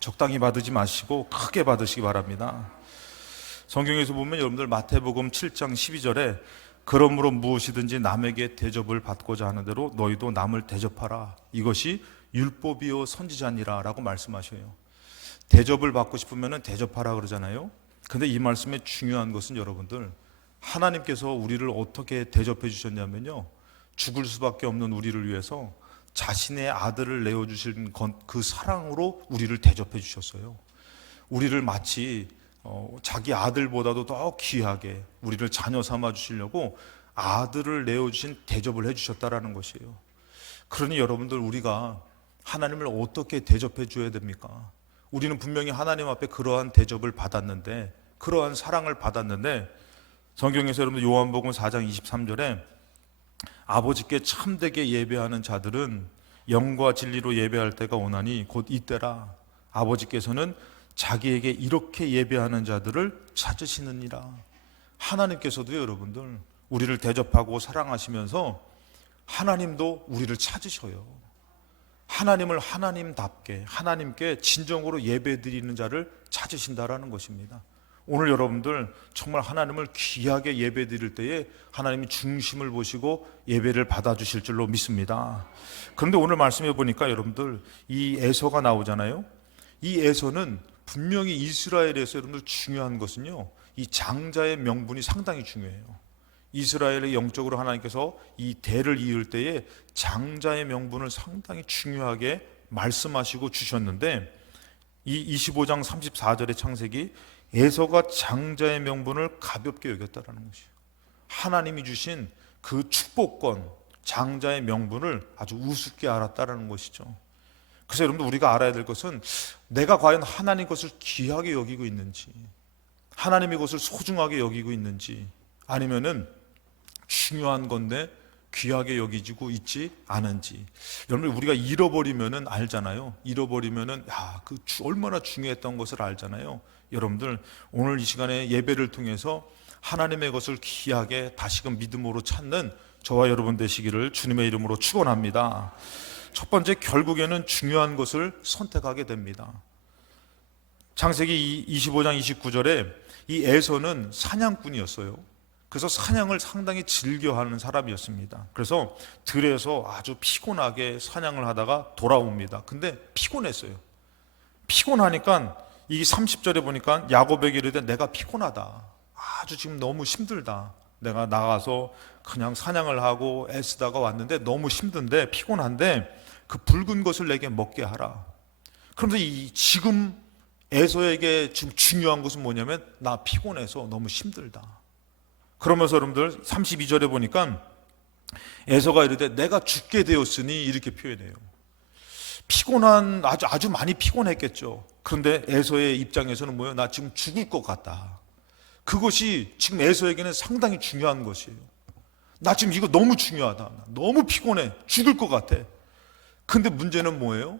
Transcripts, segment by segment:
적당히 받으지 마시고 크게 받으시기 바랍니다. 성경에서 보면 여러분들 마태복음 7장 12절에 그러므로 무엇이든지 남에게 대접을 받고자 하는 대로 너희도 남을 대접하라. 이것이 율법이요 선지자니라 라고 말씀하셔요. 대접을 받고 싶으면 대접하라 그러잖아요. 근데 이 말씀의 중요한 것은 여러분들, 하나님께서 우리를 어떻게 대접해 주셨냐면요, 죽을 수밖에 없는 우리를 위해서 자신의 아들을 내어주신 그 사랑으로 우리를 대접해 주셨어요. 우리를 마치 자기 아들보다도 더 귀하게 우리를 자녀 삼아 주시려고 아들을 내어주신 대접을 해주셨다라는 것이에요. 그러니 여러분들, 우리가 하나님을 어떻게 대접해 줘야 됩니까? 우리는 분명히 하나님 앞에 그러한 대접을 받았는데, 그러한 사랑을 받았는데, 성경에서 여러분들 요한복음 4장 23절에 아버지께 참되게 예배하는 자들은 영과 진리로 예배할 때가 오나니 곧 이때라. 아버지께서는 자기에게 이렇게 예배하는 자들을 찾으시느니라. 하나님께서도 여러분들 우리를 대접하고 사랑하시면서 하나님도 우리를 찾으셔요. 하나님을 하나님답게, 하나님께 진정으로 예배드리는 자를 찾으신다라는 것입니다. 오늘 여러분들 정말 하나님을 귀하게 예배드릴 때에 하나님이 중심을 보시고 예배를 받아주실 줄로 믿습니다. 그런데 오늘 말씀해 보니까 여러분들 이 에서가 나오잖아요. 이 에서는 분명히 이스라엘에서 여러분들 중요한 것은요, 이 장자의 명분이 상당히 중요해요. 이스라엘의 영적으로 하나님께서 이 대를 이을 때에 장자의 명분을 상당히 중요하게 말씀하시고 주셨는데, 이 25장 34절의 창세기, 에서가 장자의 명분을 가볍게 여겼다라는 것이에요. 하나님이 주신 그 축복권, 장자의 명분을 아주 우습게 알았다라는 것이죠. 그래서 여러분들 우리가 알아야 될 것은, 내가 과연 하나님 것을 귀하게 여기고 있는지, 하나님의 것을 소중하게 여기고 있는지, 아니면은 중요한 건데 귀하게 여기지고 있지 않은지. 여러분, 우리가 잃어버리면은 알잖아요. 잃어버리면은 그 얼마나 중요했던 것을 알잖아요. 여러분들 오늘 이 시간에 예배를 통해서 하나님의 것을 귀하게 다시금 믿음으로 찾는 저와 여러분 되시기를 주님의 이름으로 축원합니다. 첫 번째, 결국에는 중요한 것을 선택하게 됩니다. 창세기 25장 29절에 이 에서는 사냥꾼이었어요. 그래서 사냥을 상당히 즐겨하는 사람이었습니다. 그래서 들에서 아주 피곤하게 사냥을 하다가 돌아옵니다. 근데 피곤했어요. 피곤하니까 이 30절에 보니까 야곱에게 이르되 내가 피곤하다, 아주 지금 너무 힘들다, 내가 나가서 그냥 사냥을 하고 애쓰다가 왔는데 너무 힘든데 피곤한데 그 붉은 것을 내게 먹게 하라. 그러면서 지금 에서에게 지금 중요한 것은 뭐냐면, 나 피곤해서 너무 힘들다. 그러면서 여러분들 32절에 보니까 에서가 이르되 내가 죽게 되었으니, 이렇게 표현해요. 피곤한, 아주 많이 피곤했겠죠. 그런데 에서의 입장에서는 뭐예요? 나 지금 죽을 것 같다. 그것이 지금 에서에게는 상당히 중요한 것이에요. 나 지금 이거 너무 중요하다, 너무 피곤해, 죽을 것 같아. 근데 문제는 뭐예요?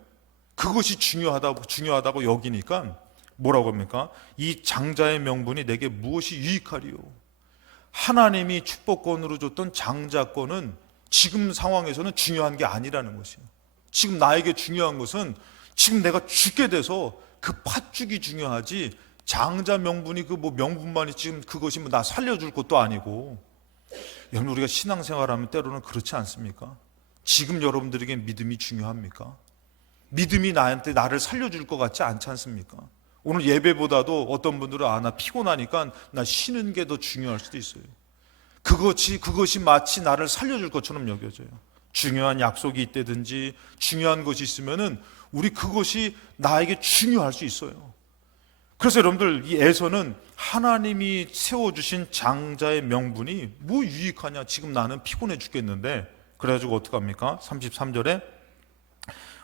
그것이 중요하다고 여기니까 뭐라고 합니까? 이 장자의 명분이 내게 무엇이 유익하리요? 하나님이 축복권으로 줬던 장자권은 지금 상황에서는 중요한 게 아니라는 것이에요. 지금 나에게 중요한 것은 지금 내가 죽게 돼서 그 팥죽이 중요하지, 장자 명분이 그 명분만이 지금 그것이 나 살려줄 것도 아니고. 여러분, 우리가 신앙생활하면 때로는 그렇지 않습니까? 지금 여러분들에게 믿음이 중요합니까? 믿음이 나를 살려줄 것 같지 않지 않습니까? 오늘 예배보다도 어떤 분들은 나 피곤하니까 나 쉬는 게 더 중요할 수도 있어요. 그것이 마치 나를 살려줄 것처럼 여겨져요. 중요한 약속이 있다든지 중요한 것이 있으면은 우리 그것이 나에게 중요할 수 있어요. 그래서 여러분들 이 에서는 하나님이 세워주신 장자의 명분이 뭐 유익하냐, 지금 나는 피곤해 죽겠는데. 그래가지고 어떡합니까? 33절에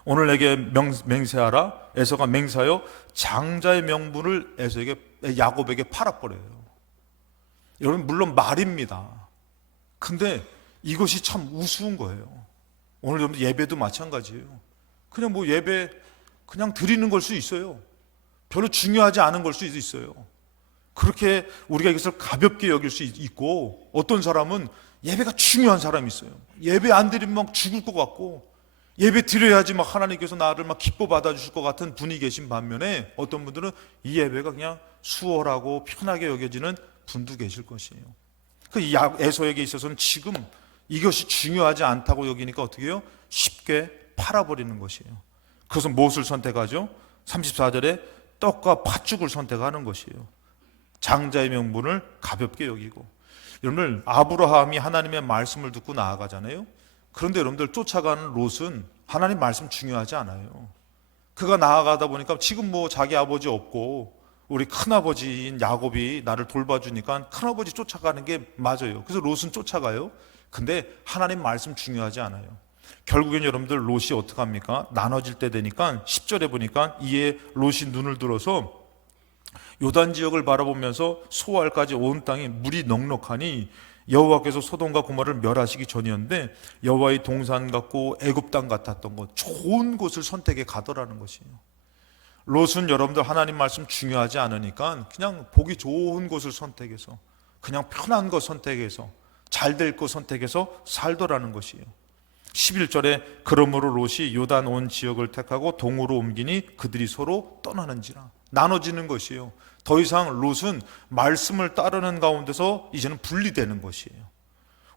오늘 내게 맹세하라. 에서가 맹세하여 장자의 명분을 야곱에게 팔아버려요. 여러분, 물론 말입니다. 근데 이것이 참 우스운 거예요. 오늘 여러분 예배도 마찬가지예요. 그냥 예배 그냥 드리는 걸 수 있어요. 별로 중요하지 않은 걸 수도 있어요. 그렇게 우리가 이것을 가볍게 여길 수 있고, 어떤 사람은 예배가 중요한 사람이 있어요. 예배 안 드리면 막 죽을 것 같고, 예배 드려야지 막 하나님께서 나를 막 기뻐 받아주실 것 같은 분이 계신 반면에 어떤 분들은 이 예배가 그냥 수월하고 편하게 여겨지는 분도 계실 것이에요. 그 에서에게 있어서는 지금 이것이 중요하지 않다고 여기니까 어떻게 해요? 쉽게 팔아버리는 것이에요. 그것은 무엇을 선택하죠? 34절에 떡과 팥죽을 선택하는 것이에요. 장자의 명분을 가볍게 여기고. 여러분들, 아브라함이 하나님의 말씀을 듣고 나아가잖아요. 그런데 여러분들, 쫓아가는 롯은 하나님 말씀 중요하지 않아요. 그가 나아가다 보니까 지금 뭐 자기 아버지 없고 우리 큰아버지인 야곱이 나를 돌봐주니까 큰아버지 쫓아가는 게 맞아요. 그래서 롯은 쫓아가요. 근데 하나님 말씀 중요하지 않아요. 결국엔 여러분들, 롯이 어떻게 합니까? 나눠질 때 되니까 10절에 보니까 이에 롯이 눈을 들어서 요단 지역을 바라보면서 소알까지 온 땅에 물이 넉넉하니 여호와께서 소돔과 고모라를 멸하시기 전이었는데 여호와의 동산 같고 애굽 땅 같았던 것, 좋은 곳을 선택해 가더라는 것이에요. 롯은 여러분들 하나님 말씀 중요하지 않으니까 그냥 보기 좋은 곳을 선택해서, 그냥 편한 것 선택해서, 잘 될 것 선택해서 살더라는 것이에요. 11절에 그러므로 롯이 요단 온 지역을 택하고 동으로 옮기니 그들이 서로 떠나는지라. 나눠지는 것이에요. 더 이상 롯은 말씀을 따르는 가운데서 이제는 분리되는 것이에요.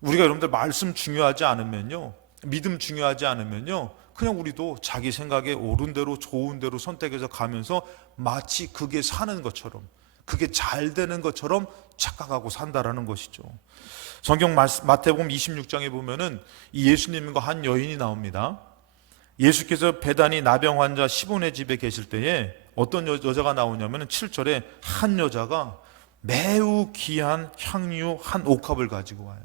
우리가 여러분들 말씀 중요하지 않으면요, 믿음 중요하지 않으면요, 그냥 우리도 자기 생각에 옳은 대로 좋은 대로 선택해서 가면서 마치 그게 사는 것처럼, 그게 잘 되는 것처럼 착각하고 산다라는 것이죠. 성경 마태복음 26장에 보면은 이 예수님과 한 여인이 나옵니다. 예수께서 베다니 나병 환자 시몬의 집에 계실 때에 어떤 여자가 나오냐면 7절에 한 여자가 매우 귀한 향유 한 옥합을 가지고 와요.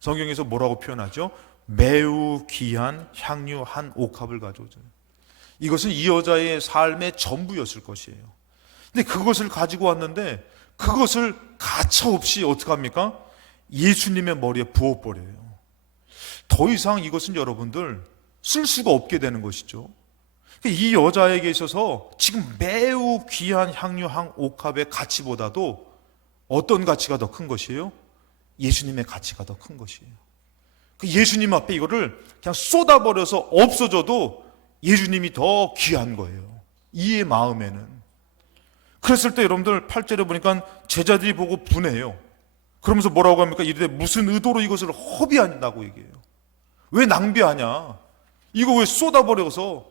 성경에서 뭐라고 표현하죠? 매우 귀한 향유 한 옥합을 가져오죠. 이것은 이 여자의 삶의 전부였을 것이에요. 근데 그것을 가지고 왔는데 그것을 가차없이 어떻게 합니까? 예수님의 머리에 부어버려요. 더 이상 이것은 여러분들 쓸 수가 없게 되는 것이죠. 이 여자에게 있어서 지금 매우 귀한 향유 한 옥합의 가치보다도 어떤 가치가 더 큰 것이에요? 예수님의 가치가 더 큰 것이에요. 예수님 앞에 이거를 그냥 쏟아버려서 없어져도 예수님이 더 귀한 거예요. 이의 마음에는. 그랬을 때 여러분들 8절에 보니까 제자들이 보고 분해요. 그러면서 뭐라고 합니까? 이르되 무슨 의도로 이것을 허비한다고 얘기해요. 왜 낭비하냐? 이거 왜 쏟아버려서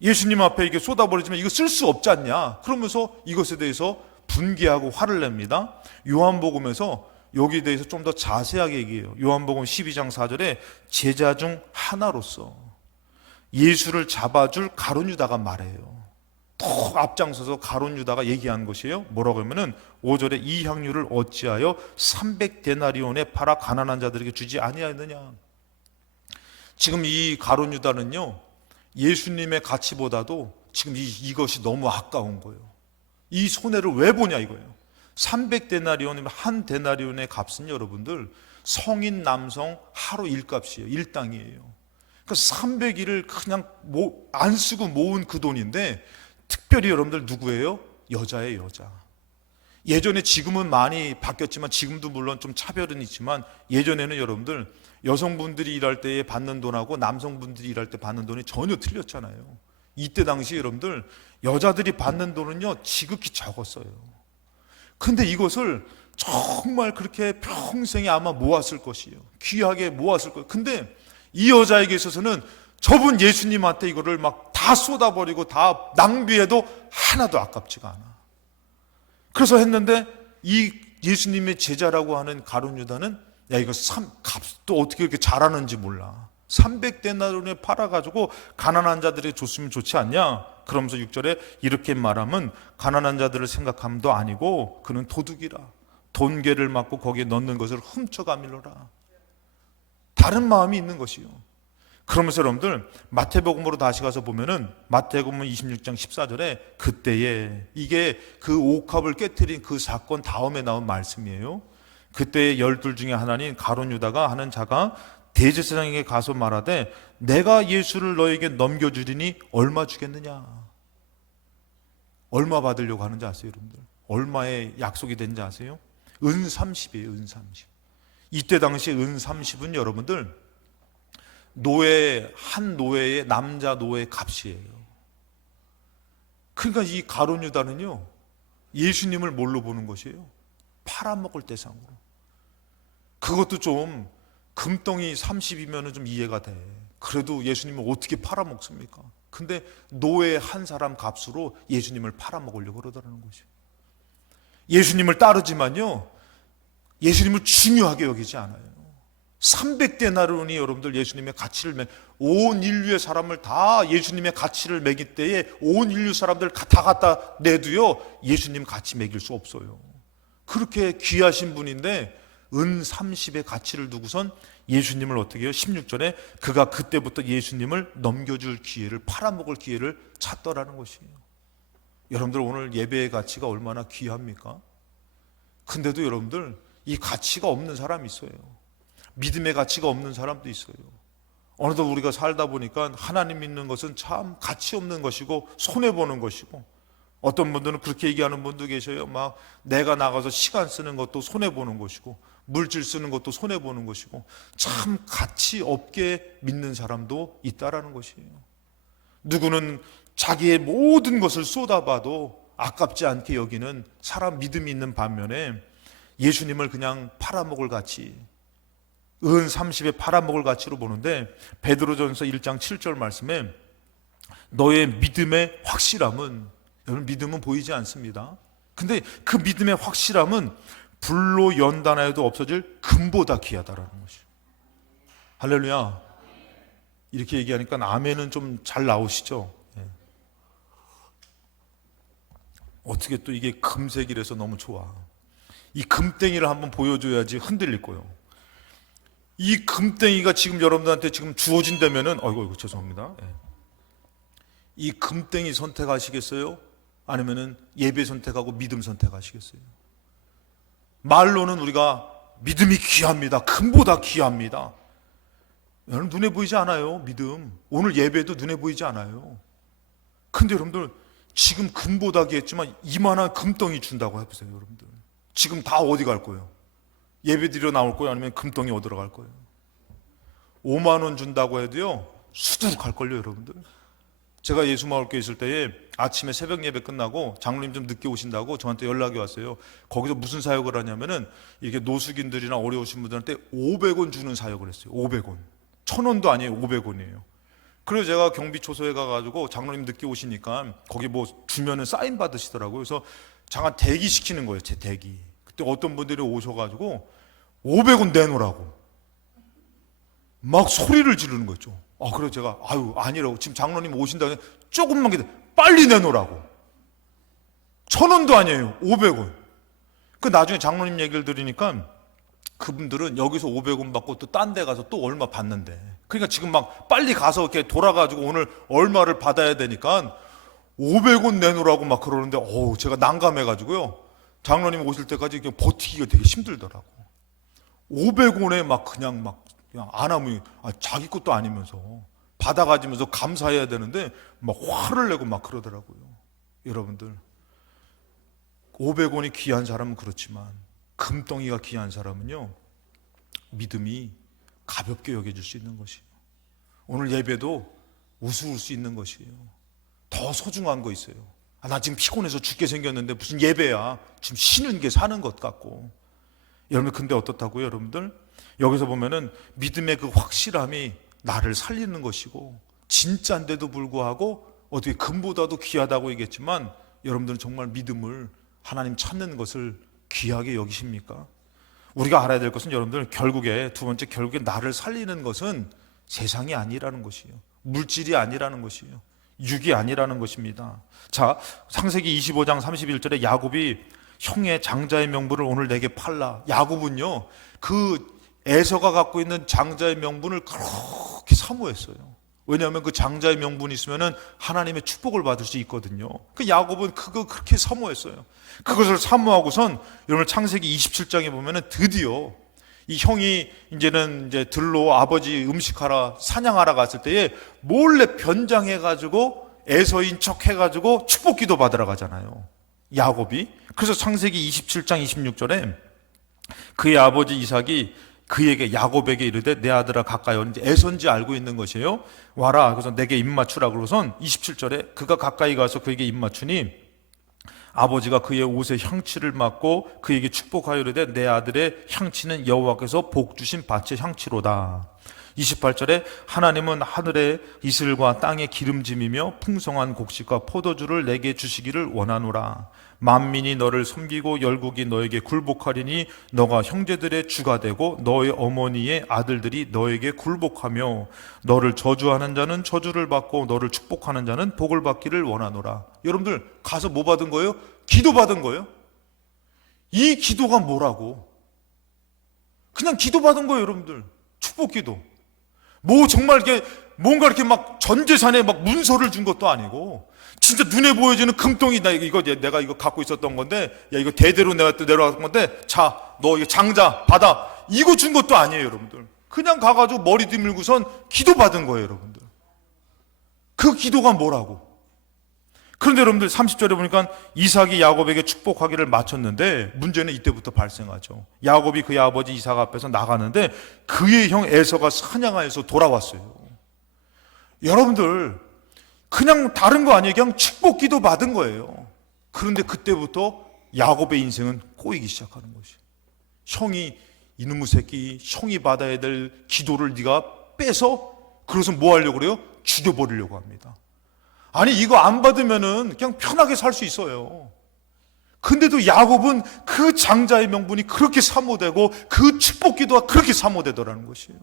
예수님 앞에 이게 쏟아버리지만 이거 쓸 수 없지 않냐? 그러면서 이것에 대해서 분개하고 화를 냅니다. 요한복음에서 여기에 대해서 좀 더 자세하게 얘기해요. 요한복음 12장 4절에 제자 중 하나로서 예수를 잡아줄 가룟 유다가 말해요. 더 앞장서서 가룟 유다가 얘기한 것이에요. 뭐라고 하면은 5절에 이 향유를 어찌하여 300데나리온에 팔아 가난한 자들에게 주지 아니하였느냐. 지금 이 가룟 유다는요, 예수님의 가치보다도 지금 이것이 너무 아까운 거예요. 이 손해를 왜 보냐 이거예요. 300데나리온이면 한 데나리온의 값은 여러분들 성인 남성 하루 일값이에요. 일당이에요. 그러니까 300일을 그냥 안 쓰고 모은 그 돈인데, 특별히 여러분들 누구예요? 여자예요, 여자. 예전에, 지금은 많이 바뀌었지만, 지금도 물론 좀 차별은 있지만, 예전에는 여러분들 여성분들이 일할 때 받는 돈하고 남성분들이 일할 때 받는 돈이 전혀 틀렸잖아요. 이때 당시 여러분들 여자들이 받는 돈은요 지극히 적었어요. 근데 이것을 정말 그렇게 평생에 아마 모았을 것이에요. 귀하게 모았을 거예요. 근데 이 여자에게 있어서는 저분 예수님한테 이거를 막 다 쏟아버리고 다 낭비해도 하나도 아깝지가 않아. 그래서 했는데 이 예수님의 제자라고 하는 가룟 유다는 야, 이거 값도 어떻게 이렇게 잘하는지 몰라. 300데나리온에 팔아가지고 가난한 자들에게 줬으면 좋지 않냐? 그러면서 6절에 이렇게 말하면 가난한 자들을 생각함도 아니고 그는 도둑이라. 돈괴를 맞고 거기에 넣는 것을 훔쳐가밀러라. 다른 마음이 있는 것이요. 그러면서 여러분들 마태복음으로 다시 가서 보면은 마태복음 26장 14절에 그때에, 이게 그 옥합을 깨트린 그 사건 다음에 나온 말씀이에요. 그때 12 중에 하나인 가룟 유다가 하는 자가 대제사장에게 가서 말하되 내가 예수를 너에게 넘겨주리니 얼마 주겠느냐. 얼마 받으려고 하는지 아세요, 여러분들? 얼마의 약속이 된지 아세요? 은 30이에요, 은 30. 이때 당시 은 30은 여러분들 한 노예의 남자 노예 값이에요. 그러니까 이 가룟 유다는요, 예수님을 뭘로 보는 것이에요? 팔아먹을 대상으로. 그것도 좀 금덩이 30이면 좀 이해가 돼. 그래도 예수님을 어떻게 팔아먹습니까? 근데 노예 한 사람 값으로 예수님을 팔아먹으려고 그러더라는 것이에요. 예수님을 따르지만요, 예수님을 중요하게 여기지 않아요. 300데나리온이 여러분들 예수님의 가치를 온 인류의 사람을 다 예수님의 가치를 매길 때에 온 인류 사람들 다 갖다 내도요, 예수님 가치 매길 수 없어요. 그렇게 귀하신 분인데 은 30의 가치를 두고선 예수님을 어떻게 해요? 16절에 그가 그때부터 예수님을 넘겨줄 기회를, 팔아먹을 기회를 찾더라는 것이에요. 여러분들 오늘 예배의 가치가 얼마나 귀합니까? 근데도 여러분들 이 가치가 없는 사람이 있어요. 믿음의 가치가 없는 사람도 있어요. 어느덧 우리가 살다 보니까 하나님 믿는 것은 참 가치 없는 것이고 손해보는 것이고, 어떤 분들은 그렇게 얘기하는 분도 계셔요. 막 내가 나가서 시간 쓰는 것도 손해보는 것이고 물질 쓰는 것도 손해보는 것이고, 참 가치 없게 믿는 사람도 있다라는 것이에요. 누구는 자기의 모든 것을 쏟아봐도 아깝지 않게 여기는 사람, 믿음이 있는 반면에 예수님을 그냥 팔아먹을 가치, 은 30에 팔아먹을 가치로 보는데, 베드로전서 1장 7절 말씀에 너의 믿음의 확실함은, 여러분 믿음은 보이지 않습니다. 근데 그 믿음의 확실함은 불로 연단하여도 없어질 금보다 귀하다라는 것이에요. 할렐루야. 이렇게 얘기하니까 아멘은 좀 잘 나오시죠? 예. 어떻게 또 이게 금색이라서 너무 좋아. 이 금땡이를 한번 보여줘야지 흔들릴 거예요. 이 금땡이가 지금 여러분들한테 지금 주어진다면은, 어이구 죄송합니다. 예. 이 금땡이 선택하시겠어요? 아니면은 예배 선택하고 믿음 선택하시겠어요? 말로는 우리가 믿음이 귀합니다. 금보다 귀합니다. 여러분 눈에 보이지 않아요. 믿음. 오늘 예배도 눈에 보이지 않아요. 근데 여러분들 지금 금보다 귀했지만 이만한 금덩이 준다고 해보세요. 여러분들 지금 다 어디 갈 거예요? 예배 드리러 나올 거예요? 아니면 금덩이 얻으러 갈 거예요? 5만 원 준다고 해도요 수두룩 갈걸요. 여러분들 제가 예수마을교회 있을 때에 아침에 새벽 예배 끝나고 장로님 좀 늦게 오신다고 저한테 연락이 왔어요. 거기서 무슨 사역을 하냐면은 이게 노숙인들이나 어려우신 분들한테 500원 주는 사역을 했어요. 500원. 1,000원도 아니에요. 500원이에요. 그래서 제가 경비초소에 가가지고 장로님 늦게 오시니까 거기 뭐 주면은 사인 받으시더라고요. 그래서 잠깐 대기시키는 거예요. 제 대기. 그때 어떤 분들이 오셔가지고 500원 내놓으라고 막 소리를 지르는 거죠. 그래서 제가 아니라고, 지금 장로님 오신다고 조금만 기다려, 빨리 내놓으라고. 1,000원도 아니에요. 500원. 그 나중에 장로님 얘기를 들으니까 그분들은 여기서 500원 받고 또 딴 데 가서 또 얼마 받는데, 그러니까 지금 막 빨리 가서 이렇게 돌아가지고 오늘 얼마를 받아야 되니까 500원 내놓으라고 막 그러는데 제가 난감해가지고요 장로님 오실 때까지 그냥 버티기가 되게 힘들더라고. 500원에 막 그냥 안 하면 자기 것도 아니면서 받아가지면서 감사해야 되는데 막 화를 내고 막 그러더라고요. 여러분들 500원이 귀한 사람은 그렇지만 금덩이가 귀한 사람은요 믿음이 가볍게 여겨질 수 있는 것이에요. 오늘 예배도 우스울 수 있는 것이에요. 더 소중한 거 있어요. 나 지금 피곤해서 죽게 생겼는데 무슨 예배야, 지금 쉬는 게 사는 것 같고. 여러분 근데 어떻다고요? 여러분들 여기서 보면은 믿음의 그 확실함이 나를 살리는 것이고, 진짜인데도 불구하고 어떻게 금보다도 귀하다고 얘기했지만 여러분들은 정말 믿음을, 하나님 찾는 것을 귀하게 여기십니까? 우리가 알아야 될 것은 여러분들 결국에 결국에 나를 살리는 것은 세상이 아니라는 것이에요. 물질이 아니라는 것이에요. 육이 아니라는 것입니다. 자, 창세기 25장 31절에 야곱이 형의 장자의 명분을 오늘 내게 팔라. 야곱은요 그 에서가 갖고 있는 장자의 명분을 그렇게 사모했어요. 왜냐하면 그 장자의 명분이 있으면 하나님의 축복을 받을 수 있거든요. 그 야곱은 그거 그렇게 사모했어요. 그것을 사모하고선 여러분 창세기 27장에 보면은 드디어 이 형이 이제는 들로 아버지 음식하러 사냥하러 갔을 때에 몰래 변장해가지고 에서인 척 해가지고 축복기도 받으러 가잖아요. 야곱이. 그래서 창세기 27장 26절에 그의 아버지 이삭이 그에게 야곱에게 이르되 내 아들아 가까이 오니 애선지 알고 있는 것이에요. 와라. 그래서 내게 입 맞추라. 그러고선 27절에 그가 가까이 가서 그에게 입 맞추니 아버지가 그의 옷에 향취를 맡고 그에게 축복하여 이르되 내 아들의 향취는 여호와께서 복 주신 밭의 향취로다. 28절에 하나님은 하늘의 이슬과 땅의 기름짐이며 풍성한 곡식과 포도주를 내게 주시기를 원하노라. 만민이 너를 섬기고 열국이 너에게 굴복하리니 너가 형제들의 주가 되고 너의 어머니의 아들들이 너에게 굴복하며 너를 저주하는 자는 저주를 받고 너를 축복하는 자는 복을 받기를 원하노라. 여러분들 가서 뭐 받은 거예요? 기도 받은 거예요. 이 기도가 뭐라고? 그냥 기도 받은 거예요, 여러분들. 축복 기도. 뭐 정말 이렇게 뭔가 이렇게 막 전 재산에 막 문서를 준 것도 아니고 진짜 눈에 보여지는 금덩이, 나 이거 내가 이거 갖고 있었던 건데, 야 이거 대대로 내가 또 내려간 건데, 자 너 이거 장자 받아, 이거 준 것도 아니에요, 여러분들. 그냥 가가지고 머리 뒤밀고선 기도 받은 거예요, 여러분들. 그 기도가 뭐라고? 그런데 여러분들 30절에 보니까 이삭이 야곱에게 축복하기를 마쳤는데 문제는 이때부터 발생하죠. 야곱이 그의 아버지 이삭 앞에서 나가는데 그의 형 에서가 사냥하여서 돌아왔어요. 여러분들 그냥 다른 거 아니에요. 그냥 축복 기도 받은 거예요. 그런데 그때부터 야곱의 인생은 꼬이기 시작하는 것이에요. 형이 이놈의 새끼, 형이 받아야 될 기도를 네가 빼서 그래서 뭐 하려고 그래요? 죽여버리려고 합니다. 아니 이거 안 받으면은 그냥 편하게 살 수 있어요. 근데도 야곱은 그 장자의 명분이 그렇게 사모되고 그 축복 기도가 그렇게 사모되더라는 것이에요.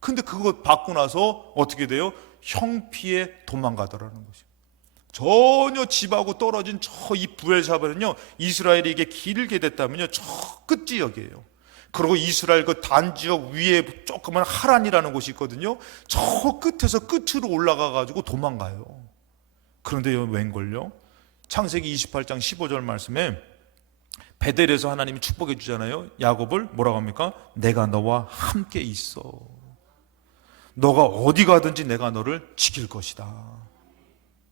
근데 그거 받고 나서 어떻게 돼요? 형 피해 도망가더라는 것이에요. 전혀 집하고 떨어진 저 이 부엘사바는요, 이스라엘이 이게 길게 됐다면요, 저 끝지역이에요. 그리고 이스라엘 그 단지역 위에 조그만 하란이라는 곳이 있거든요. 저 끝에서 끝으로 올라가 가지고 도망가요. 그런데 웬걸요? 창세기 28장 15절 말씀에 베델에서 하나님이 축복해 주잖아요. 야곱을 뭐라고 합니까? 내가 너와 함께 있어. 너가 어디 가든지 내가 너를 지킬 것이다.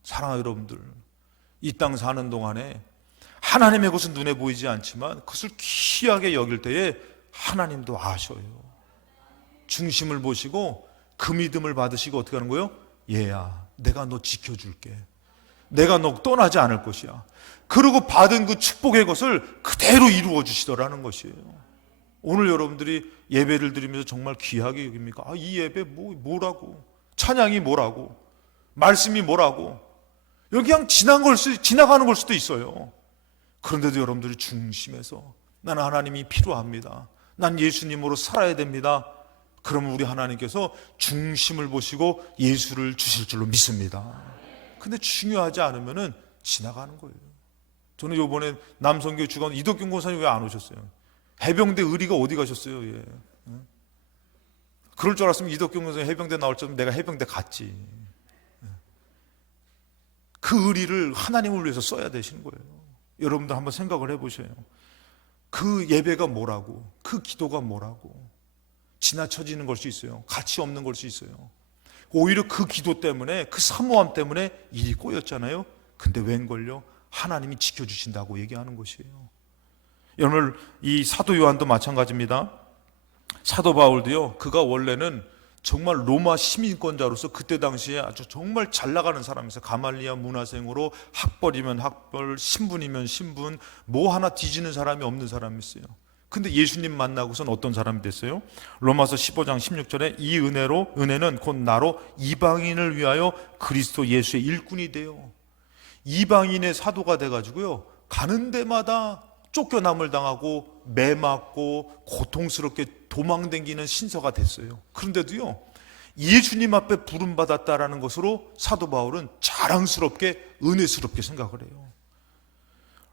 사랑하는 여러분들, 이 땅 사는 동안에 하나님의 것은 눈에 보이지 않지만 그것을 귀하게 여길 때에 하나님도 아셔요. 중심을 보시고 그 믿음을 받으시고 어떻게 하는 거예요? 얘야, 내가 너 지켜줄게. 내가 너 떠나지 않을 것이야. 그리고 받은 그 축복의 것을 그대로 이루어 주시더라는 것이에요. 오늘 여러분들이 예배를 드리면서 정말 귀하게 여깁니까? 아, 이 예배 뭐라고? 찬양이 뭐라고? 말씀이 뭐라고? 여기 그냥 지나가는 걸 수도 있어요. 그런데도 여러분들이 중심에서 나는 하나님이 필요합니다. 난 예수님으로 살아야 됩니다. 그러면 우리 하나님께서 중심을 보시고 예수를 주실 줄로 믿습니다. 근데 중요하지 않으면은 지나가는 거예요. 저는 이번에 남성교회 주관 이덕균 권사님 왜 안 오셨어요? 해병대 의리가 어디 가셨어요? 예. 그럴 줄 알았으면 이덕균 권사님 해병대 나올 줄 내가 해병대 갔지. 그 의리를 하나님을 위해서 써야 되시는 거예요. 여러분들 한번 생각을 해보셔요. 그 예배가 뭐라고, 그 기도가 뭐라고. 지나쳐지는 걸 수 있어요. 가치 없는 걸 수 있어요. 오히려 그 기도 때문에, 그 사모함 때문에 일이 꼬였잖아요. 근데 웬걸요? 하나님이 지켜주신다고 얘기하는 것이에요. 여러분, 이 사도 요한도 마찬가지입니다. 사도 바울도요, 그가 원래는 정말 로마 시민권자로서 그때 당시에 아주 정말 잘 나가는 사람이었어요. 가말리아 문화생으로 학벌이면 학벌, 신분이면 신분, 뭐 하나 뒤지는 사람이 없는 사람이었어요. 근데 예수님 만나고선 어떤 사람이 됐어요? 로마서 15장 16절에 이 은혜는 곧 나로 이방인을 위하여 그리스도 예수의 일꾼이 돼요. 이방인의 사도가 돼가지고요, 가는 데마다 쫓겨남을 당하고 매맞고 고통스럽게 도망다니는 신서가 됐어요. 그런데도요, 예수님 앞에 부름받았다라는 것으로 사도 바울은 자랑스럽게 은혜스럽게 생각을 해요.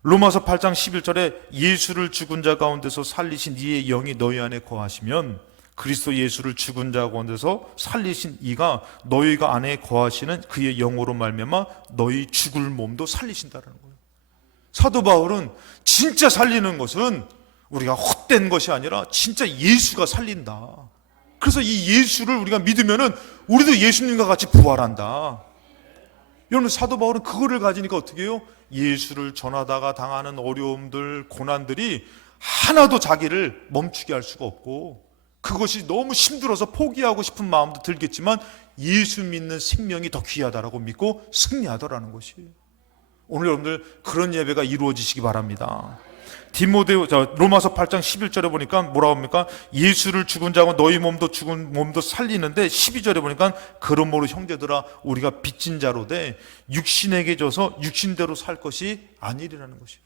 로마서 8장 11절에 예수를 죽은 자 가운데서 살리신 이의 영이 너희 안에 거하시면 그리스도 예수를 죽은 자 가운데서 살리신 이가 너희가 안에 거하시는 그의 영으로 말미암아 너희 죽을 몸도 살리신다라는 거예요. 사도 바울은 진짜 살리는 것은 우리가 헛된 것이 아니라 진짜 예수가 살린다. 그래서 이 예수를 우리가 믿으면은 우리도 예수님과 같이 부활한다. 여러분, 사도 바울은 그거를 가지니까 어떻게 해요? 예수를 전하다가 당하는 어려움들, 고난들이 하나도 자기를 멈추게 할 수가 없고, 그것이 너무 힘들어서 포기하고 싶은 마음도 들겠지만 예수 믿는 생명이 더 귀하다라고 믿고 승리하더라는 것이에요. 오늘 여러분들 그런 예배가 이루어지시기 바랍니다. 로마서 8장 11절에 보니까 뭐라고 합니까? 예수를 죽은 자고 너희 몸도 죽은 몸도 살리는데, 12절에 보니까 그러므로 형제들아 우리가 빚진 자로 돼 육신에게 져서 육신대로 살 것이 아니라는 것이에요.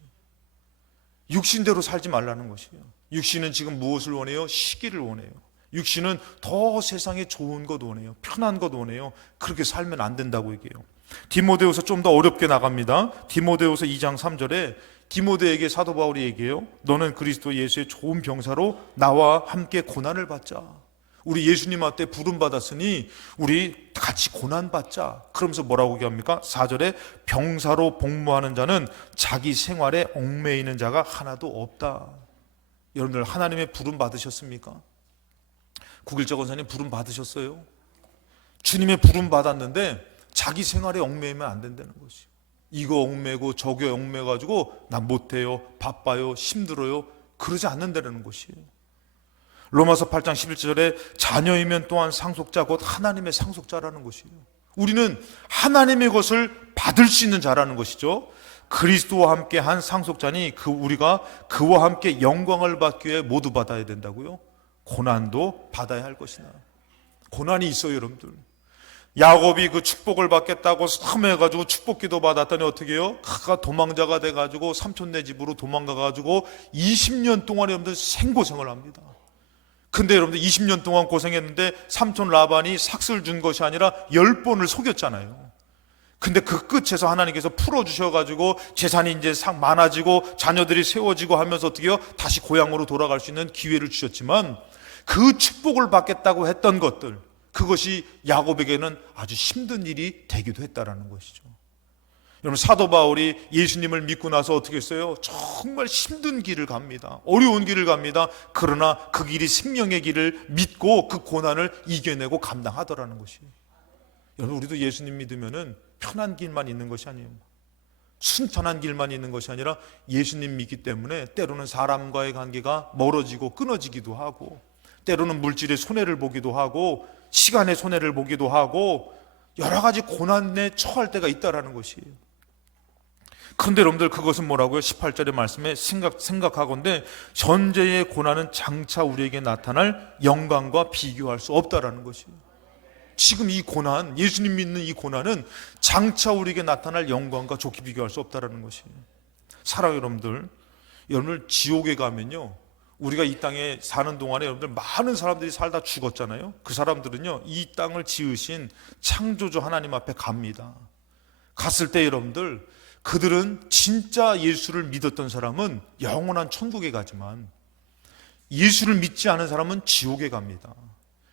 육신대로 살지 말라는 것이에요. 육신은 지금 무엇을 원해요? 시기를 원해요. 육신은 더 세상에 좋은 것 원해요. 편한 것 원해요. 그렇게 살면 안 된다고 얘기해요. 디모데후서 좀 더 어렵게 나갑니다. 디모데후서 2장 3절에 디모데에게 사도 바울이 얘기해요. 너는 그리스도 예수의 좋은 병사로 나와 함께 고난을 받자. 우리 예수님한테 부름 받았으니 우리 같이 고난 받자. 그러면서 뭐라고 얘기합니까? 4절에 병사로 복무하는 자는 자기 생활에 얽매이는 자가 하나도 없다. 여러분들 하나님의 부름 받으셨습니까? 국일자 권사님 부름 받으셨어요? 주님의 부름 받았는데 자기 생활에 얽매이면 안 된다는 것이에요. 이거 얽매고 저거 얽매가지고 난 못해요, 바빠요, 힘들어요, 그러지 않는다는 것이에요. 로마서 8장 11절에 자녀이면 또한 상속자 곧 하나님의 상속자라는 것이에요. 우리는 하나님의 것을 받을 수 있는 자라는 것이죠. 그리스도와 함께 한 상속자니 우리가 그와 함께 영광을 받기 위해 모두 받아야 된다고요. 고난도 받아야 할 것이나. 고난이 있어요, 여러분들. 야곱이 그 축복을 받겠다고 섬해가지고 축복기도 받았더니 어떻게 해요? 그가 도망자가 돼가지고 삼촌네 집으로 도망가가지고 20년 동안 여러분들 생고생을 합니다. 근데 여러분들 20년 동안 고생했는데 삼촌 라반이 삭슬 준 것이 아니라 10번을 속였잖아요. 근데 그 끝에서 하나님께서 풀어주셔가지고 재산이 이제 많아지고 자녀들이 세워지고 하면서 어떻게 해요? 다시 고향으로 돌아갈 수 있는 기회를 주셨지만 그 축복을 받겠다고 했던 것들, 그것이 야곱에게는 아주 힘든 일이 되기도 했다라는 것이죠. 여러분 사도 바울이 예수님을 믿고 나서 어떻게 했어요? 정말 힘든 길을 갑니다. 어려운 길을 갑니다. 그러나 그 길이 생명의 길을 믿고 그 고난을 이겨내고 감당하더라는 것이에요. 여러분 우리도 예수님 믿으면은 편한 길만 있는 것이 아니에요. 순탄한 길만 있는 것이 아니라 예수님 믿기 때문에 때로는 사람과의 관계가 멀어지고 끊어지기도 하고, 때로는 물질의 손해를 보기도 하고, 시간의 손해를 보기도 하고, 여러 가지 고난에 처할 때가 있다라는 것이에요. 그런데 여러분들 그것은 뭐라고요? 18절의 말씀에 생각하건대 현재의 고난은 장차 우리에게 나타날 영광과 비교할 수 없다라는 것이에요. 지금 이 고난, 예수님 믿는 이 고난은 장차 우리에게 나타날 영광과 좋게 비교할 수 없다라는 것이에요. 사랑하는 여러분들, 여러분들 지옥에 가면요, 우리가 이 땅에 사는 동안에 여러분들 많은 사람들이 살다 죽었잖아요. 그 사람들은요 이 땅을 지으신 창조주 하나님 앞에 갑니다. 갔을 때 여러분들 그들은 진짜 예수를 믿었던 사람은 영원한 천국에 가지만 예수를 믿지 않은 사람은 지옥에 갑니다.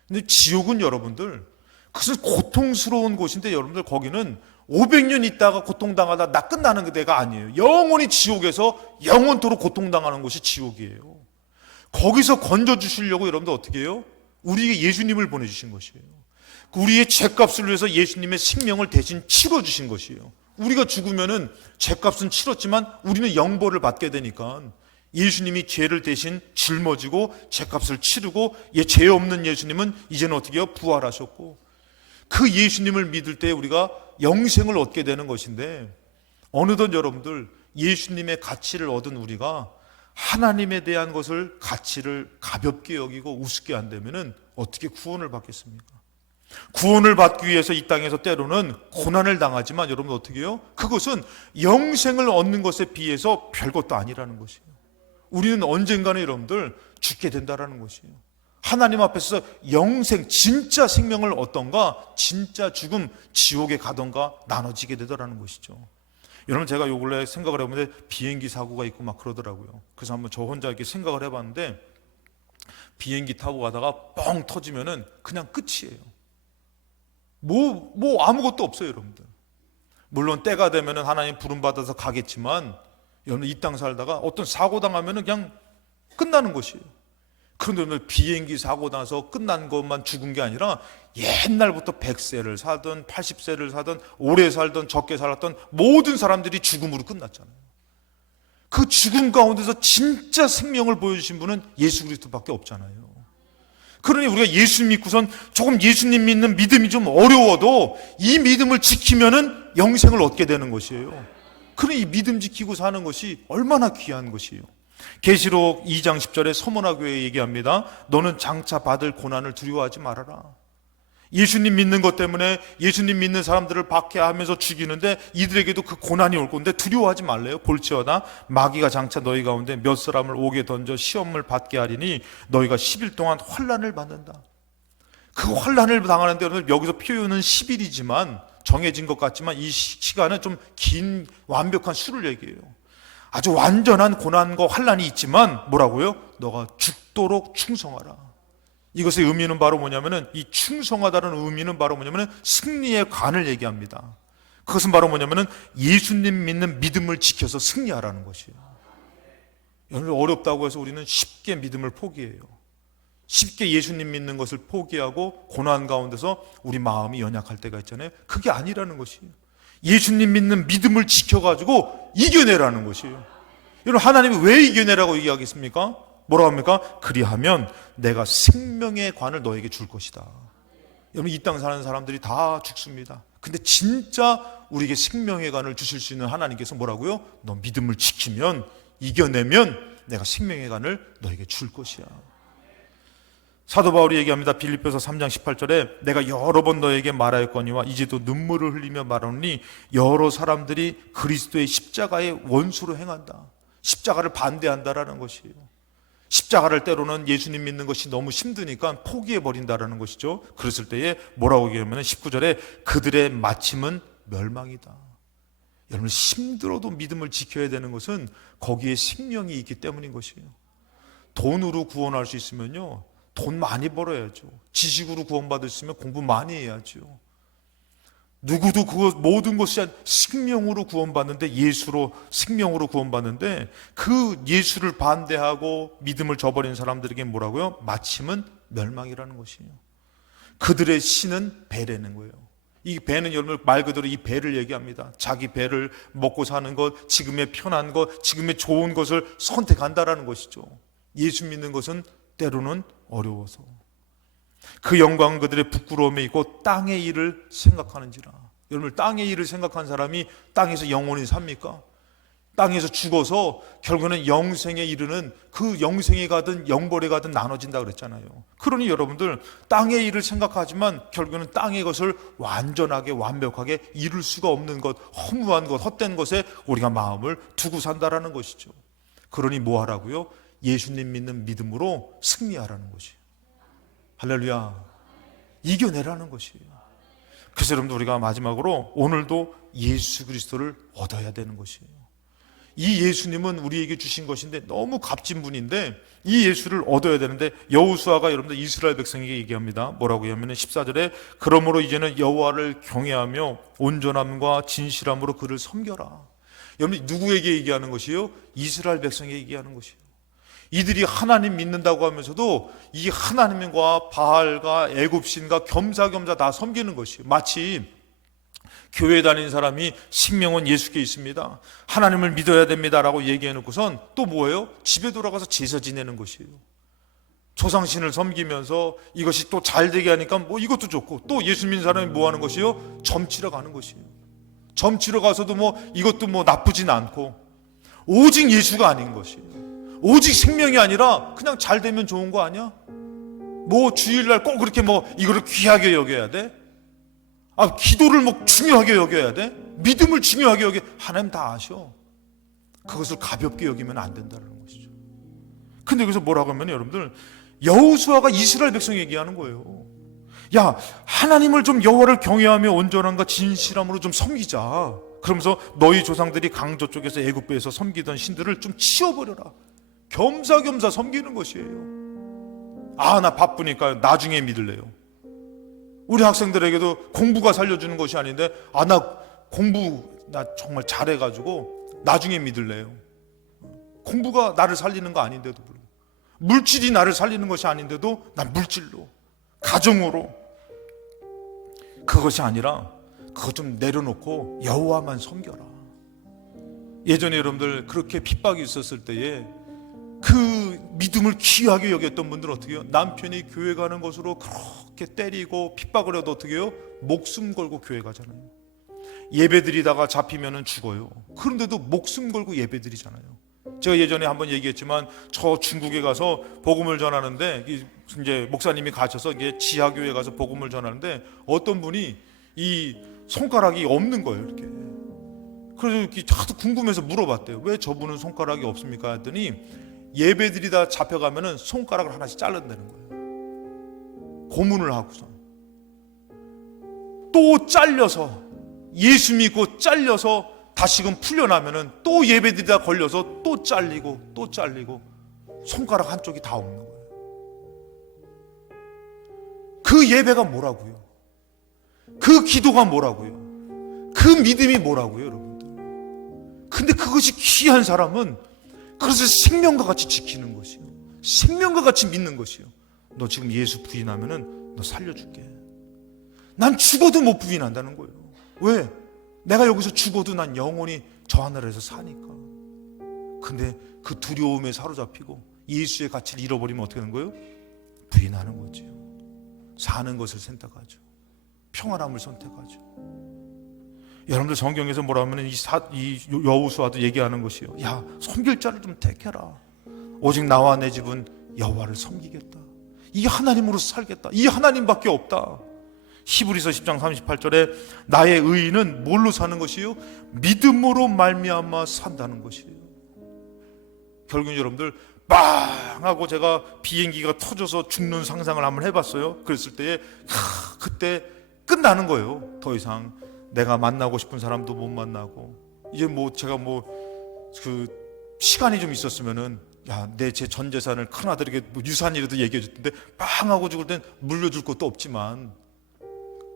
근데 지옥은 여러분들 그것은 고통스러운 곳인데, 여러분들 거기는 500년 있다가 고통당하다 나 끝나는 데가 아니에요. 영원히 지옥에서 영원토록 고통당하는 곳이 지옥이에요. 거기서 건져주시려고 여러분들 어떻게 해요? 우리에게 예수님을 보내주신 것이에요. 우리의 죄값을 위해서 예수님의 생명을 대신 치러주신 것이에요. 우리가 죽으면은 죄값은 치렀지만 우리는 영벌을 받게 되니까 예수님이 죄를 대신 짊어지고 죄값을 치르고, 죄 없는 예수님은 이제는 어떻게 해요? 부활하셨고, 그 예수님을 믿을 때 우리가 영생을 얻게 되는 것인데, 어느덧 여러분들 예수님의 가치를 얻은 우리가 하나님에 대한 것을 가치를 가볍게 여기고 우습게 한다면은 어떻게 구원을 받겠습니까? 구원을 받기 위해서 이 땅에서 때로는 고난을 당하지만 여러분 어떻게 해요? 그것은 영생을 얻는 것에 비해서 별것도 아니라는 것이에요. 우리는 언젠가는 여러분들 죽게 된다라는 것이에요. 하나님 앞에서 영생, 진짜 생명을 얻던가 진짜 죽음, 지옥에 가던가 나눠지게 되더라는 것이죠. 여러분 제가 요 근래 생각을 해보는데 비행기 사고가 있고 막 그러더라고요. 그래서 한번 저 혼자 이렇게 생각을 해봤는데, 비행기 타고 가다가 뻥 터지면은 그냥 끝이에요. 뭐 아무것도 없어요, 여러분들. 물론 때가 되면은 하나님 부름 받아서 가겠지만, 여러분 이 땅 살다가 어떤 사고 당하면은 그냥 끝나는 것이에요. 그런데 오늘 비행기 사고 나서 끝난 것만 죽은 게 아니라 옛날부터 100세를 살든 80세를 살든 오래 살든 적게 살았던 모든 사람들이 죽음으로 끝났잖아요. 그 죽음 가운데서 진짜 생명을 보여주신 분은 예수 그리스도밖에 없잖아요. 그러니 우리가 예수 믿고선 조금 예수님 믿는 믿음이 좀 어려워도 이 믿음을 지키면은 영생을 얻게 되는 것이에요. 그러니 이 믿음 지키고 사는 것이 얼마나 귀한 것이에요. 계시록 2장 10절에 서머나 교회에 얘기합니다. 너는 장차 받을 고난을 두려워하지 말아라. 예수님 믿는 것 때문에 예수님 믿는 사람들을 박해하면서 죽이는데 이들에게도 그 고난이 올 건데 두려워하지 말래요. 볼지어다 마귀가 장차 너희 가운데 몇 사람을 옥에 던져 시험을 받게 하리니 너희가 10일 동안 환난을 받는다. 그 환난을 당하는데 오늘 여기서 표현은 10일이지만 정해진 것 같지만 이 시간은 좀 긴 완벽한 수를 얘기해요. 아주 완전한 고난과 환난이 있지만 뭐라고요? 너가 죽도록 충성하라. 이것의 의미는 바로 뭐냐면은 이 충성하다는 의미는 바로 뭐냐면은 승리의 관을 얘기합니다. 그것은 바로 뭐냐면은 예수님 믿는 믿음을 지켜서 승리하라는 것이에요. 오늘 어렵다고 해서 우리는 쉽게 믿음을 포기해요. 쉽게 예수님 믿는 것을 포기하고 고난 가운데서 우리 마음이 연약할 때가 있잖아요. 그게 아니라는 것이에요. 예수님 믿는 믿음을 지켜가지고 이겨내라는 것이에요. 여러분, 하나님이 왜 이겨내라고 얘기하겠습니까? 뭐라고 합니까? 그리하면 내가 생명의 관을 너에게 줄 것이다. 여러분, 이 땅 사는 사람들이 다 죽습니다. 근데 진짜 우리에게 생명의 관을 주실 수 있는 하나님께서 뭐라고요? 너 믿음을 지키면, 이겨내면 내가 생명의 관을 너에게 줄 것이야. 사도 바울이 얘기합니다. 빌립보서 3장 18절에 내가 여러 번 너에게 말하였거니와 이제도 눈물을 흘리며 말하노니 여러 사람들이 그리스도의 십자가의 원수로 행한다. 십자가를 반대한다라는 것이에요. 십자가를 때로는 예수님 믿는 것이 너무 힘드니까 포기해버린다라는 것이죠. 그랬을 때에 뭐라고 얘기하면 19절에 그들의 마침은 멸망이다. 여러분, 힘들어도 믿음을 지켜야 되는 것은 거기에 생명이 있기 때문인 것이에요. 돈으로 구원할 수 있으면요, 돈 많이 벌어야죠. 지식으로 구원받을 수 있으면 공부 많이 해야죠. 누구도 모든 것이 생명으로 구원받는데, 예수로 생명으로 구원받는데 그 예수를 반대하고 믿음을 저버린 사람들에게 뭐라고요? 마침은 멸망이라는 것이에요. 그들의 신은 배라는 거예요. 이 배는 여러분 말 그대로 이 배를 얘기합니다. 자기 배를 먹고 사는 것, 지금의 편한 것, 지금의 좋은 것을 선택한다라는 것이죠. 예수 믿는 것은 때로는 어려워서 그 영광은 그들의 부끄러움에 있고 땅의 일을 생각하는지라. 여러분, 땅의 일을 생각한 사람이 땅에서 영원히 삽니까? 땅에서 죽어서 결국에는 영생에 이르는 그 영생에 가든 영벌에 가든 나눠진다 그랬잖아요. 그러니 여러분들 땅의 일을 생각하지만 결국에는 땅의 것을 완전하게 완벽하게 이룰 수가 없는 것, 허무한 것, 헛된 것에 우리가 마음을 두고 산다라는 것이죠. 그러니 뭐 하라고요? 예수님 믿는 믿음으로 승리하라는 것이에요. 할렐루야. 이겨내라는 것이에요. 그래서 여러분들 우리가 마지막으로 오늘도 예수 그리스도를 얻어야 되는 것이에요. 이 예수님은 우리에게 주신 것인데 너무 값진 분인데 이 예수를 얻어야 되는데 여호수아가 여러분들 이스라엘 백성에게 얘기합니다. 뭐라고 하면 14절에 그러므로 이제는 여호와를 경외하며 온전함과 진실함으로 그를 섬겨라. 여러분, 누구에게 얘기하는 것이에요? 이스라엘 백성에게 얘기하는 것이에요. 이들이 하나님 믿는다고 하면서도 이 하나님과 바알과 애굽신과 겸사겸사 다 섬기는 것이에요. 마치 교회 다니는 사람이 생명은 예수께 있습니다, 하나님을 믿어야 됩니다라고 얘기해놓고선 또 뭐예요? 집에 돌아가서 제사 지내는 것이에요. 조상신을 섬기면서 이것이 또 잘 되게 하니까 뭐 이것도 좋고, 또 예수 믿는 사람이 뭐 하는 것이에요? 점치러 가는 것이에요. 점치러 가서도 뭐 이것도 뭐 나쁘진 않고, 오직 예수가 아닌 것이에요. 오직 생명이 아니라 그냥 잘 되면 좋은 거 아니야? 뭐 주일날 꼭 그렇게 뭐 이거를 귀하게 여겨야 돼? 기도를 뭐 중요하게 여겨야 돼? 믿음을 중요하게 여겨? 하나님 다 아셔. 그것을 가볍게 여기면 안 된다는 것이죠. 근데 여기서 뭐라고 하면 여러분들, 여호수아가 이스라엘 백성에게 얘기하는 거예요. 야, 하나님을 좀 여호와를 경외하며 온전함과 진실함으로 좀 섬기자. 그러면서 너희 조상들이 강저 쪽에서 애굽에서 섬기던 신들을 좀 치워버려라. 겸사겸사 섬기는 것이에요. 나 바쁘니까 나중에 믿을래요. 우리 학생들에게도 공부가 살려주는 것이 아닌데 나 정말 잘해가지고 나중에 믿을래요. 공부가 나를 살리는 거 아닌데도 불구하고, 물질이 나를 살리는 것이 아닌데도 난 물질로, 가정으로, 그것이 아니라 그것 좀 내려놓고 여호와만 섬겨라. 예전에 여러분들 그렇게 핍박이 있었을 때에 그 믿음을 귀하게 여겼던 분들은 어떻게 해요? 남편이 교회 가는 것으로 그렇게 때리고 핍박을 해도 어떻게 해요? 목숨 걸고 교회 가잖아요. 예배드리다가 잡히면 죽어요. 그런데도 목숨 걸고 예배드리잖아요. 제가 예전에 한번 얘기했지만 저 중국에 가서 복음을 전하는데 이제 목사님이 가셔서 이게 지하교회 가서 복음을 전하는데 어떤 분이 이 손가락이 없는 거예요. 이렇게. 그래서 이렇게 자꾸 궁금해서 물어봤대요. 왜 저분은 손가락이 없습니까? 했더니 예배드리다 잡혀가면은 손가락을 하나씩 자른다는 거예요. 고문을 하고서 또 잘려서 예수 믿고 잘려서 다시금 풀려나면은 또 예배드리다 걸려서 또 잘리고 또 잘리고 손가락 한쪽이 다 없는 거예요. 그 예배가 뭐라고요? 그 기도가 뭐라고요? 그 믿음이 뭐라고요, 여러분들? 근데 그것이 귀한 사람은 그것을 생명과 같이 지키는 것이요, 생명과 같이 믿는 것이요. 너 지금 예수 부인하면은 너 살려줄게. 난 죽어도 못 부인한다는 거예요. 왜? 내가 여기서 죽어도 난 영원히 저 하늘에서 사니까. 근데 그 두려움에 사로잡히고 예수의 가치를 잃어버리면 어떻게 하는 거예요? 부인하는 거지요. 사는 것을 선택하죠. 평안함을 선택하죠. 여러분들 성경에서 뭐라 하면 이 여호수아도 얘기하는 것이요, 야, 섬길 자를 좀 택해라. 오직 나와 내 집은 여호와를 섬기겠다. 이 하나님으로 살겠다. 이 하나님밖에 없다. 히브리서 10장 38절에 나의 의인은 뭘로 사는 것이요? 믿음으로 말미암아 산다는 것이에요. 결국 여러분들 빵 하고 제가 비행기가 터져서 죽는 상상을 한번 해봤어요. 그랬을 때에 그때 끝나는 거예요. 더 이상 내가 만나고 싶은 사람도 못 만나고, 이제 뭐 제가 그 시간이 좀 있었으면은 야, 제 전 재산을 큰 아들에게 뭐 유산이라도 얘기해 줬는데 빵 하고 죽을 땐 물려줄 것도 없지만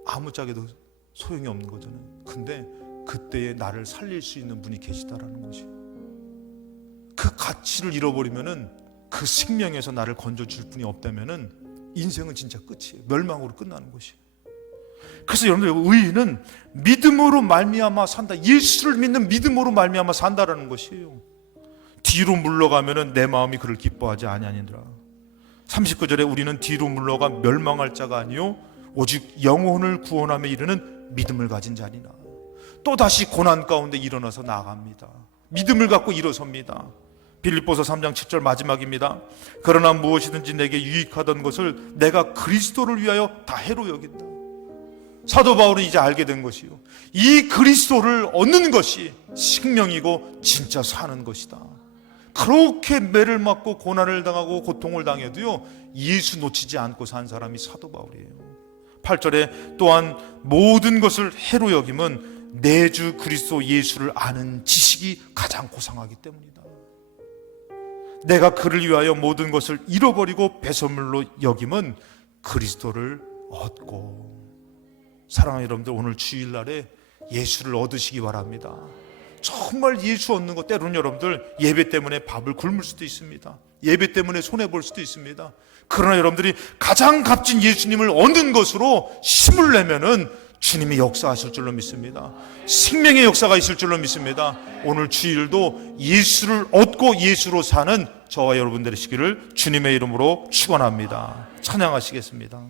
아무짝에도 소용이 없는 거잖아요. 근데 그때에 나를 살릴 수 있는 분이 계시다라는 것이, 그 가치를 잃어버리면은, 그 생명에서 나를 건져줄 분이 없다면은 인생은 진짜 끝이에요. 멸망으로 끝나는 것이에요. 그래서 여러분들, 의인은 믿음으로 말미암아 산다. 예수를 믿는 믿음으로 말미암아 산다라는 것이에요. 뒤로 물러가면은 내 마음이 그를 기뻐하지 아니하니라. 39절에 우리는 뒤로 물러가 멸망할 자가 아니요 오직 영혼을 구원하며 이르는 믿음을 가진 자니라. 또다시 고난 가운데 일어나서 나아갑니다. 믿음을 갖고 일어섭니다. 빌립보서 3장 7절 마지막입니다. 그러나 무엇이든지 내게 유익하던 것을 내가 그리스도를 위하여 다 해로 여긴다. 사도 바울은 이제 알게 된 것이요, 이 그리스도를 얻는 것이 생명이고 진짜 사는 것이다. 그렇게 매를 맞고 고난을 당하고 고통을 당해도요, 예수 놓치지 않고 산 사람이 사도 바울이에요. 8절에 또한 모든 것을 해로 여김은 내 주 그리스도 예수를 아는 지식이 가장 고상하기 때문이다. 내가 그를 위하여 모든 것을 잃어버리고 배설물로 여김은 그리스도를 얻고. 사랑하는 여러분들, 오늘 주일날에 예수를 얻으시기 바랍니다. 정말 예수 얻는 것, 때로는 여러분들 예배 때문에 밥을 굶을 수도 있습니다. 예배 때문에 손해볼 수도 있습니다. 그러나 여러분들이 가장 값진 예수님을 얻는 것으로 힘을 내면은 주님이 역사하실 줄로 믿습니다. 생명의 역사가 있을 줄로 믿습니다. 오늘 주일도 예수를 얻고 예수로 사는 저와 여러분 되시기를 주님의 이름으로 축원합니다. 찬양하시겠습니다.